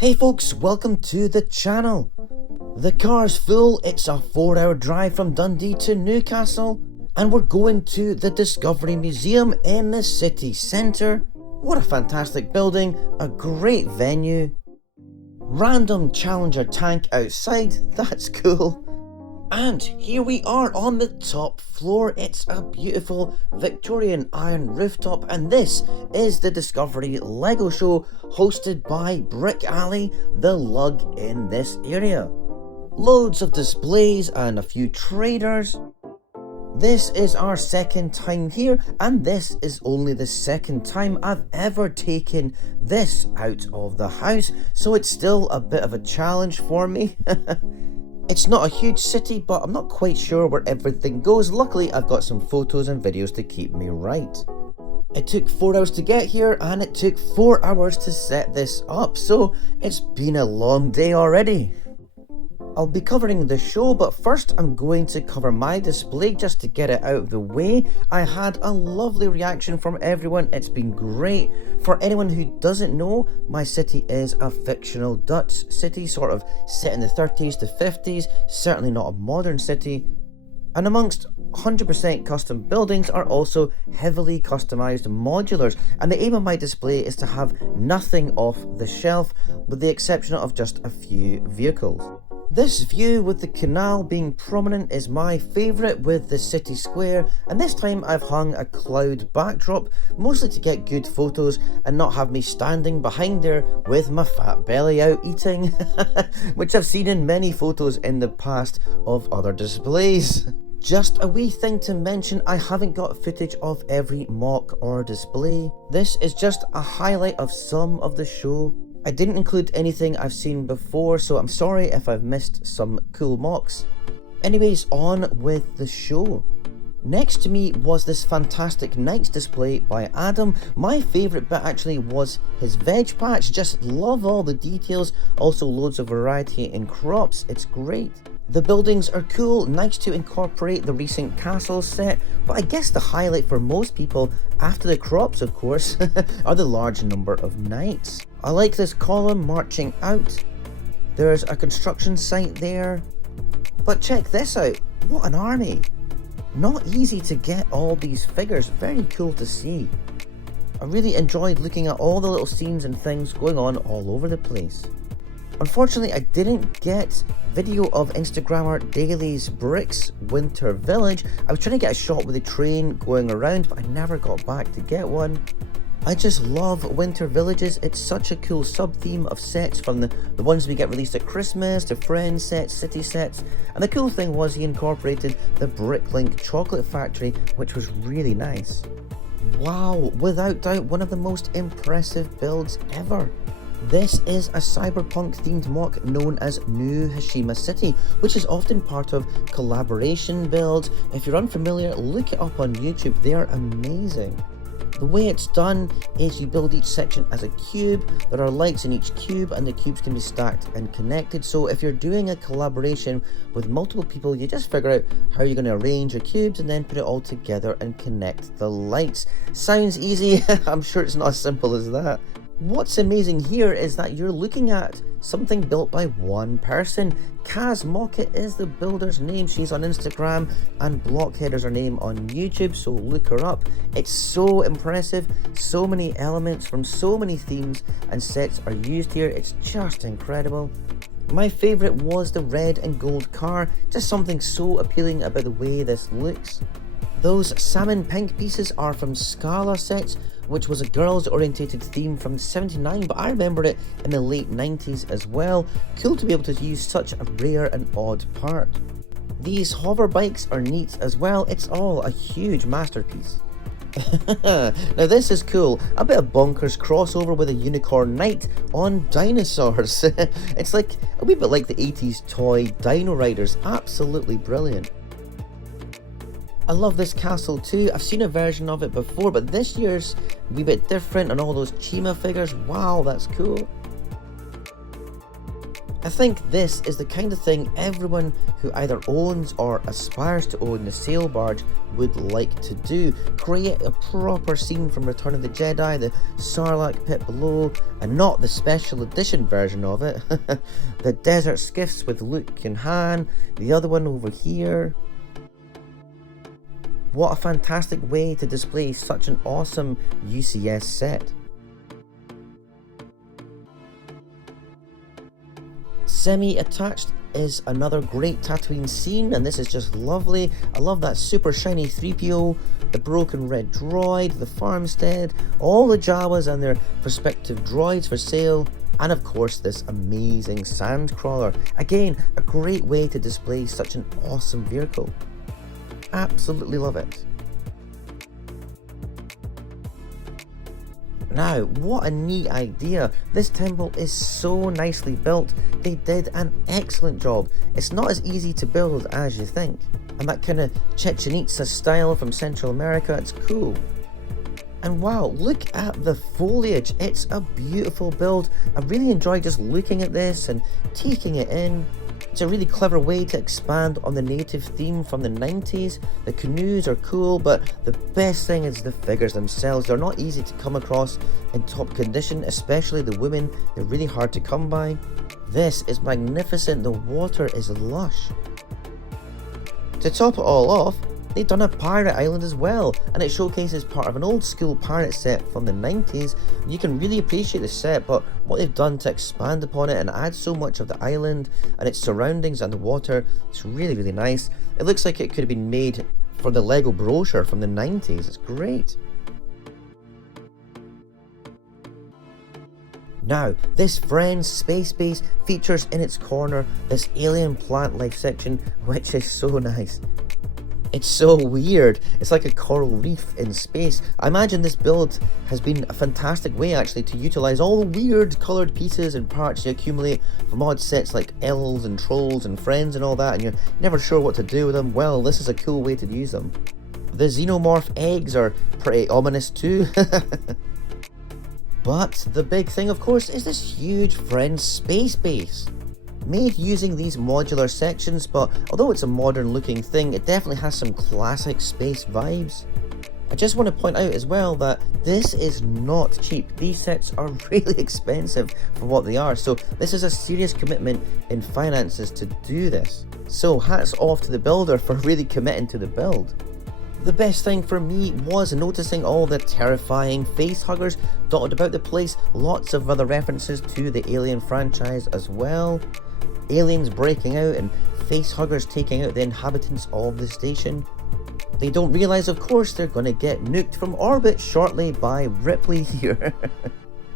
Hey folks, welcome to the channel. The car's full, it's a 4-hour drive from Dundee to Newcastle, and we're going to the Discovery Museum in the city centre. What a fantastic building, a great venue. Random Challenger tank outside, that's cool. And here we are on the top floor. It's a beautiful Victorian iron rooftop, and this is the Discovery Lego show hosted by Brick Alley, the lug in this area. Loads of displays and a few traders. This is our second time here, and this is only the second time I've ever taken this out of the house, so it's still a bit of a challenge for me. It's not a huge city, but I'm not quite sure where everything goes. Luckily, I've got some photos and videos to keep me right. It took 4 hours to get here, and it took 4 hours to set this up, so it's been a long day already. I'll be covering the show, but first I'm going to cover my display just to get it out of the way. I had a lovely reaction from everyone, it's been great. For anyone who doesn't know, my city is a fictional Dutch city, sort of set in the 30s to 50s, certainly not a modern city. And amongst 100% custom buildings are also heavily customized modulars, and the aim of my display is to have nothing off the shelf with the exception of just a few vehicles. This view with the canal being prominent is my favourite with the city square, and this time I've hung a cloud backdrop, mostly to get good photos and not have me standing behind there with my fat belly out eating, which I've seen in many photos in the past of other displays. Just a wee thing to mention, I haven't got footage of every mock or display. This is just a highlight of some of the show. I didn't include anything I've seen before, so I'm sorry if I've missed some cool mocks. Anyways, on with the show. Next to me was this fantastic Knights display by Adam. My favourite bit actually was his veg patch, just love all the details, also loads of variety in crops, it's great. The buildings are cool, nice to incorporate the recent castle set, but I guess the highlight for most people, after the crops of course, are the large number of knights. I like this column marching out. There's a construction site there. But check this out, what an army. Not easy to get all these figures, very cool to see. I really enjoyed looking at all the little scenes and things going on all over the place. Unfortunately, I didn't get video of Instagrammer Daily's Bricks Winter Village. I was trying to get a shot with the train going around, but I never got back to get one. I just love winter villages. It's such a cool sub-theme of sets, from the ones we get released at Christmas to Friends sets, city sets. And the cool thing was he incorporated the Bricklink chocolate factory, which was really nice. Wow, without doubt one of the most impressive builds ever. This is a cyberpunk themed mock known as New Hashima City, which is often part of collaboration builds. If you're unfamiliar, look it up on YouTube, they are amazing. The way it's done is you build each section as a cube, there are lights in each cube and the cubes can be stacked and connected, so if you're doing a collaboration with multiple people, you just figure out how you're going to arrange your cubes and then put it all together and connect the lights. Sounds easy, I'm sure it's not as simple as that. What's amazing here is that you're looking at something built by one person. Kaz Mockett is the builder's name, she's on Instagram, and Blockhead is her name on YouTube, so look her up. It's so impressive, so many elements from so many themes and sets are used here, it's just incredible. My favourite was the red and gold car, just something so appealing about the way this looks. Those salmon pink pieces are from Scala sets, which was a girls orientated theme from '79, but I remember it in the late 90s as well. Cool to be able to use such a rare and odd part. These hover bikes are neat as well, it's all a huge masterpiece. Now this is cool, a bit of bonkers crossover with a unicorn knight on dinosaurs. It's like a wee bit like the 80s toy Dino Riders, absolutely brilliant. I love this castle too. I've seen a version of it before, but this year's a wee bit different, and all those Chima figures, wow, that's cool. I think this is the kind of thing everyone who either owns or aspires to own the sail barge would like to do. Create a proper scene from Return of the Jedi, the Sarlacc pit below, and not the special edition version of it. The desert skiffs with Luke and Han, the other one over here. What a fantastic way to display such an awesome UCS set. Semi-attached is another great Tatooine scene, and this is just lovely. I love that super shiny 3PO, the broken red droid, the farmstead, all the Jawas and their prospective droids for sale, and of course this amazing sandcrawler. Again, a great way to display such an awesome vehicle. Absolutely love it. Now, what a neat idea. This temple is so nicely built. They did an excellent job. It's not as easy to build as you think. And that kind of Chichen Itza style from Central America, it's cool. And wow, look at the foliage. It's a beautiful build. I really enjoy just looking at this and taking it in. It's a really clever way to expand on the native theme from the 90s. The canoes are cool, but the best thing is the figures themselves. They're not easy to come across in top condition, especially the women. They're really hard to come by. This is magnificent. The water is lush. To top it all off, they've done a pirate island as well, and it showcases part of an old school pirate set from the 90s. You can really appreciate the set, but what they've done to expand upon it and add so much of the island and its surroundings and the water, it's really, really nice. It looks like it could have been made for the Lego brochure from the 90s. It's great. Now, this Friends space base features in its corner this alien plant life section, which is so nice. It's so weird. It's like a coral reef in space. I imagine this build has been a fantastic way actually to utilize all the weird coloured pieces and parts you accumulate from odd sets like elves and trolls and friends and all that, and you're never sure what to do with them. Well, this is a cool way to use them. The xenomorph eggs are pretty ominous too. But the big thing, of course, is this huge Friends space base. Made using these modular sections, but although it's a modern looking thing, it definitely has some classic space vibes. I just want to point out as well that this is not cheap. These sets are really expensive for what they are, so this is a serious commitment in finances to do this. So hats off to the builder for really committing to the build. The best thing for me was noticing all the terrifying face huggers dotted about the place, lots of other references to the Alien franchise as well. Aliens breaking out and face huggers taking out the inhabitants of the station. They don't realise, of course, they're going to get nuked from orbit shortly by Ripley here.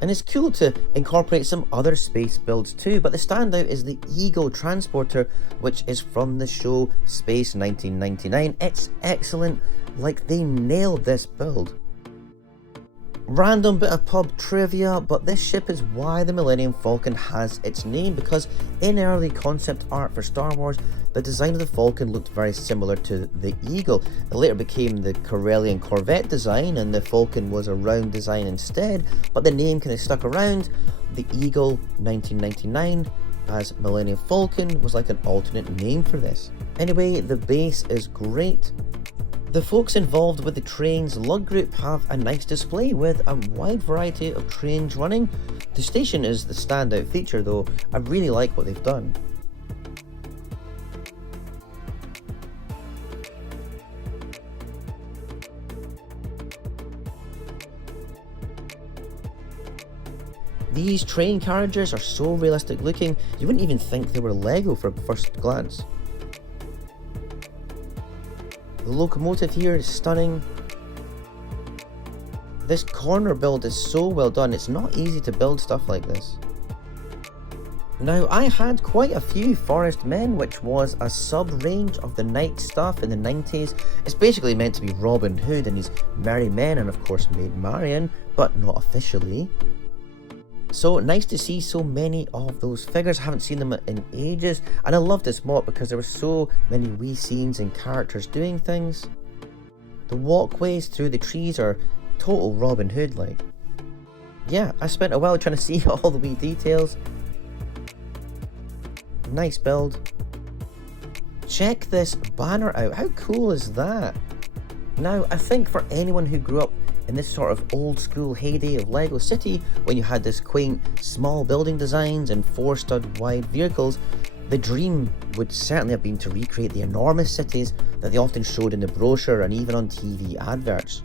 And it's cool to incorporate some other space builds too, but the standout is the Eagle transporter, which is from the show Space 1999. It's excellent, like they nailed this build. Random bit of pub trivia, but this ship is why the Millennium Falcon has its name, because in early concept art for Star Wars, the design of the Falcon looked very similar to the Eagle. It later became the Corellian Corvette design, and the Falcon was a round design instead, but the name kind of stuck around. The Eagle 1999 as Millennium Falcon was like an alternate name for this. Anyway, the base is great. The folks involved with the train's lug group have a nice display with a wide variety of trains running. The station is the standout feature though. I really like what they've done. These train carriages are so realistic looking, you wouldn't even think they were Lego for first glance. The locomotive here is stunning. This corner build is so well done, it's not easy to build stuff like this. Now, I had quite a few Forest Men, which was a sub-range of the Knight stuff in the 90s. It's basically meant to be Robin Hood and his merry men, and of course Maid Marian, but not officially. So nice to see so many of those figures. I haven't seen them in ages, and I love this mod because there were so many wee scenes and characters doing things. The walkways through the trees are total Robin Hood like. Yeah, I spent a while trying to see all the wee details. Nice build. Check this banner out, how cool is that? Now, I think for anyone who grew up in this sort of old school heyday of Lego City, when you had this quaint small building designs and 4-stud wide vehicles, the dream would certainly have been to recreate the enormous cities that they often showed in the brochure and even on TV adverts.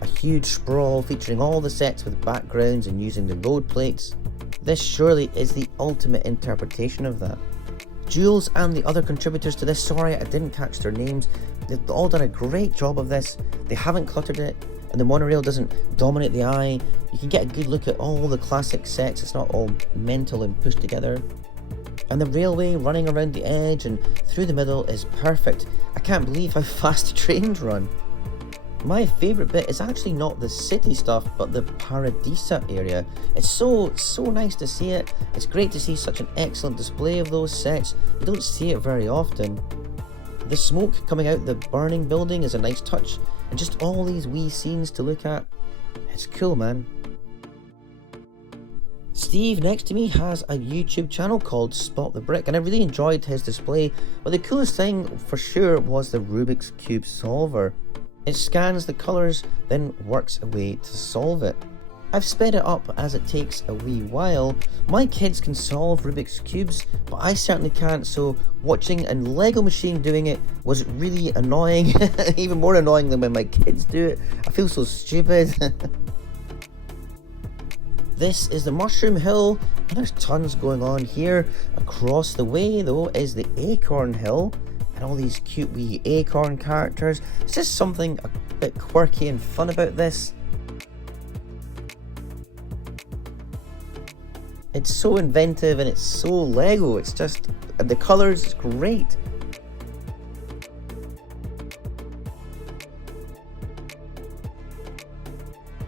A huge sprawl featuring all the sets with backgrounds and using the road plates. This surely is the ultimate interpretation of that. Jules and the other contributors to this, sorry I didn't catch their names, they've all done a great job of this. They haven't cluttered it, and the monorail doesn't dominate the eye. You can get a good look at all the classic sets, it's not all mental and pushed together. And the railway running around the edge and through the middle is perfect. I can't believe how fast the trains run. My favourite bit is actually not the city stuff, but the Paradisa area. It's so nice to see it. It's great to see such an excellent display of those sets. You don't see it very often. The smoke coming out the burning building is a nice touch, and just all these wee scenes to look at. It's cool, man. Steve next to me has a YouTube channel called Spot the Brick, and I really enjoyed his display, but the coolest thing for sure was the Rubik's Cube solver. It scans the colours, then works a way to solve it. I've sped it up as it takes a wee while. My kids can solve Rubik's Cubes, but I certainly can't, so watching a Lego machine doing it was really annoying, even more annoying than when my kids do it. I feel so stupid. This is the Mushroom Hill, and there's tons going on here. Across the way though is the Acorn Hill, and all these cute wee acorn characters. It's just something a bit quirky and fun about this. It's so inventive and it's so Lego, it's just, and the colours is great.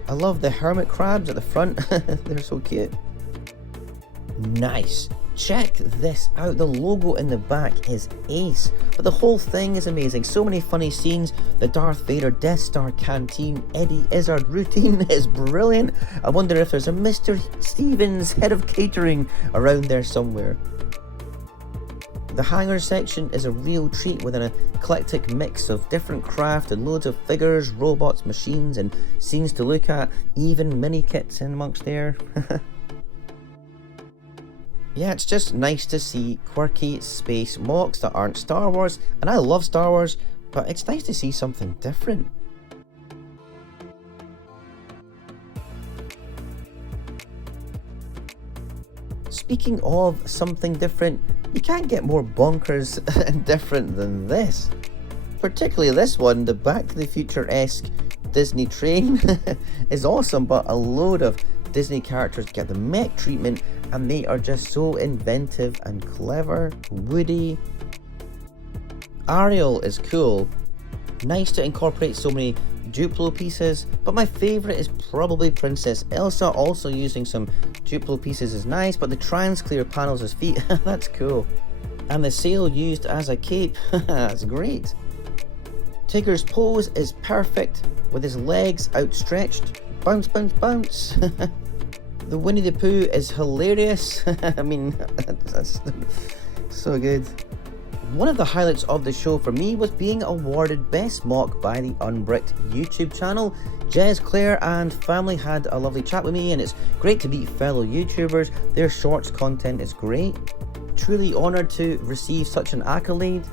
I love the hermit crabs at the front, they're so cute. Nice. Check this out, the logo in the back is ace, but the whole thing is amazing. So many funny scenes, the Darth Vader Death Star canteen, Eddie Izzard routine is brilliant. I wonder if there's a Mr. Stevens head of catering around there somewhere. The hangar section is a real treat with an eclectic mix of different craft and loads of figures, robots, machines and scenes to look at, even mini kits in amongst there. Yeah, it's just nice to see quirky space mocks that aren't Star Wars, and I love Star Wars, but it's nice to see something different. Speaking of something different, you can't get more bonkers and different than this. Particularly this one, the Back to the Future-esque Disney train is awesome, but a load of Disney characters get the mech treatment and they are just so inventive and clever. Woody. Ariel is cool. Nice to incorporate so many Duplo pieces, but my favourite is probably Princess Elsa. Also using some Duplo pieces is nice, but the trans clear panels as feet, that's cool. And the sail used as a cape, that's great. Tigger's pose is perfect with his legs outstretched. Bounce, bounce, bounce. The Winnie the Pooh is hilarious. I mean, that's so good. One of the highlights of the show for me was being awarded Best Mock by the Unbricked YouTube channel. Jez, Claire and family had a lovely chat with me, and it's great to meet fellow YouTubers. Their shorts content is great. Truly honoured to receive such an accolade.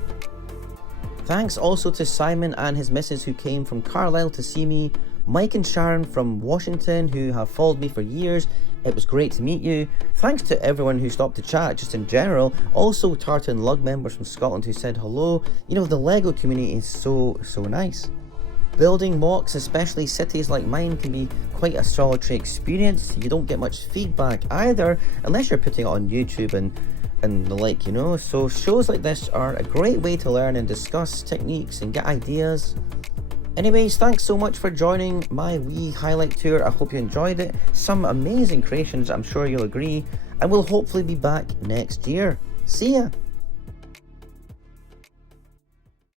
Thanks also to Simon and his missus who came from Carlisle to see me. Mike and Sharon from Washington who have followed me for years. It was great to meet you. Thanks to everyone who stopped to chat just in general. Also Tartan Lug members from Scotland who said hello. You know, the Lego community is so nice. Building mocks, especially cities like mine, can be quite a solitary experience. You don't get much feedback either unless you're putting it on YouTube and the like, you know. So shows like this are a great way to learn and discuss techniques and get ideas. Anyways, thanks so much for joining my wee highlight tour. I hope you enjoyed it. Some amazing creations, I'm sure you'll agree. And we'll hopefully be back next year. See ya!